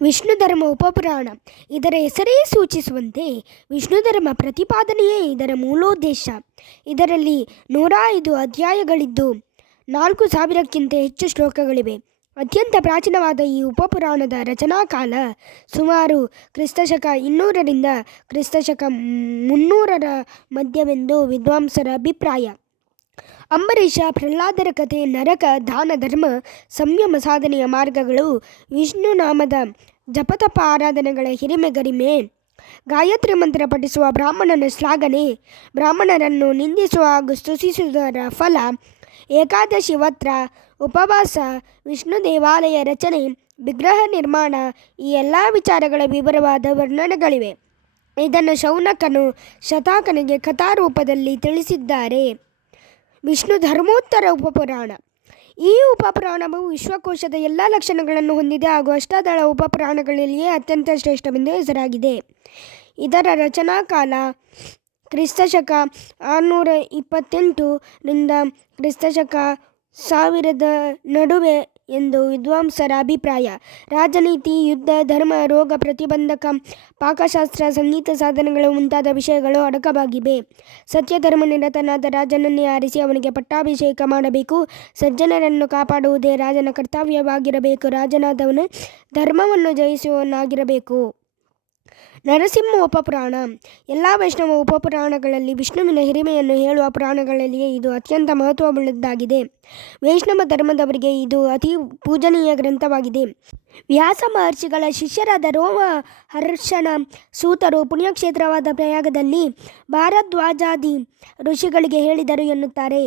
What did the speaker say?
ವಿಷ್ಣು ಧರ್ಮ ಉಪಪುರಾಣ. ಇದರ ಹೆಸರೇ ಸೂಚಿಸುವಂತೆ ವಿಷ್ಣು ಧರ್ಮ ಪ್ರತಿಪಾದನೆಯೇ ಇದರ ಮೂಲೋದ್ದೇಶ. ಇದರಲ್ಲಿ 105 ಅಧ್ಯಾಯಗಳಿದ್ದು 4000ಕ್ಕಿಂತ ಹೆಚ್ಚು ಶ್ಲೋಕಗಳಿವೆ. ಅತ್ಯಂತ ಪ್ರಾಚೀನವಾದ ಈ ಉಪಪುರಾಣದ ರಚನಾಕಾಲ ಸುಮಾರು ಕ್ರಿಸ್ತಶಕ 200ರಿಂದ ಕ್ರಿಸ್ತಶಕ 300ರ ಮಧ್ಯವೆಂದು ವಿದ್ವಾಂಸರ ಅಭಿಪ್ರಾಯ. ಅಂಬರೀಷ ಪ್ರಹ್ಲಾದರ ಕಥೆ, ನರಕ, ದಾನ, ಧರ್ಮ, ಸಂಯಮ ಸಾಧನೆಯ ಮಾರ್ಗಗಳು, ವಿಷ್ಣು ನಾಮದ ಜಪತಪ ಆರಾಧನೆಗಳ ಹಿರಿಮೆ ಗರಿಮೆ, ಗಾಯತ್ರಿ ಮಂತ್ರ ಪಠಿಸುವ ಬ್ರಾಹ್ಮಣನ ಶ್ಲಾಘನೆ, ಬ್ರಾಹ್ಮಣರನ್ನು ನಿಂದಿಸುವ ಹಾಗೂ ಸ್ತುತಿಸುವುದರ ಫಲ, ಏಕಾದಶಿ ವ್ರತ, ಉಪವಾಸ, ವಿಷ್ಣು ದೇವಾಲಯ ರಚನೆ, ವಿಗ್ರಹ ನಿರ್ಮಾಣ ಈ ಎಲ್ಲ ವಿಚಾರಗಳ ವಿವರವಾದ ವರ್ಣನೆಗಳಿವೆ. ಇದನ್ನು ಶೌನಕನು ಶತಾಕನಿಗೆ ಕಥಾರೂಪದಲ್ಲಿ ತಿಳಿಸಿದ್ದಾರೆ. ವಿಷ್ಣು ಧರ್ಮೋತ್ತರ ಉಪಪುರಾಣ. ಈ ಉಪಪುರಾಣವು ವಿಶ್ವಕೋಶದ ಎಲ್ಲ ಲಕ್ಷಣಗಳನ್ನು ಹೊಂದಿದೆ ಹಾಗೂ ಅಷ್ಟಾದಳ ಉಪಪುರಾಣಗಳಲ್ಲಿಯೇ ಅತ್ಯಂತ ಶ್ರೇಷ್ಠವೆಂದು ಹೆಸರಾಗಿದೆ. ಇದರ ರಚನಾಕಾಲ ಕ್ರಿಸ್ತಶಕ 628ರಿಂದ ಕ್ರಿಸ್ತಶಕ 1000ದ ನಡುವೆ ಎಂದು ವಿದ್ವಾಂಸರ ಅಭಿಪ್ರಾಯ. ರಾಜನೀತಿ, ಯುದ್ಧ, ಧರ್ಮ, ರೋಗ ಪ್ರತಿಬಂಧಕ, ಪಾಕಶಾಸ್ತ್ರ, ಸಂಗೀತ ಸಾಧನಗಳು ಮುಂತಾದ ವಿಷಯಗಳು ಅಡಕವಾಗಿವೆ. ಸತ್ಯಧರ್ಮನಿರತನಾದ ರಾಜನನ್ನೇ ಆರಿಸಿ ಅವನಿಗೆ ಪಟ್ಟಾಭಿಷೇಕ ಮಾಡಬೇಕು. ಸಜ್ಜನರನ್ನು ಕಾಪಾಡುವುದೇ ರಾಜನ ಕರ್ತವ್ಯವಾಗಿರಬೇಕು. ರಾಜನಾದವನು ಧರ್ಮವನ್ನು ಜಯಿಸುವವನಾಗಿರಬೇಕು. ನರಸಿಂಹ ಉಪಪುರಾಣ. ಎಲ್ಲ ವೈಷ್ಣವ ಉಪಪುರಾಣಗಳಲ್ಲಿ ವಿಷ್ಣುವಿನ ಹಿರಿಮೆಯನ್ನು ಹೇಳುವ ಪುರಾಣಗಳಲ್ಲಿಯೇ ಇದು ಅತ್ಯಂತ ಮಹತ್ವವುಳ್ಳದ್ದಾಗಿದೆ. ವೈಷ್ಣವ ಧರ್ಮದವರಿಗೆ ಇದು ಅತಿ ಪೂಜನೀಯ ಗ್ರಂಥವಾಗಿದೆ. ವ್ಯಾಸ ಮಹರ್ಷಿಗಳ ಶಿಷ್ಯರಾದ ರೋಮಹರ್ಷಣ ಸೂತರು ಪುಣ್ಯಕ್ಷೇತ್ರವಾದ ಪ್ರಯಾಗದಲ್ಲಿ ಭಾರದ್ವಾಜಾದಿ ಋಷಿಗಳಿಗೆ ಹೇಳಿದರು ಎನ್ನುತ್ತಾರೆ.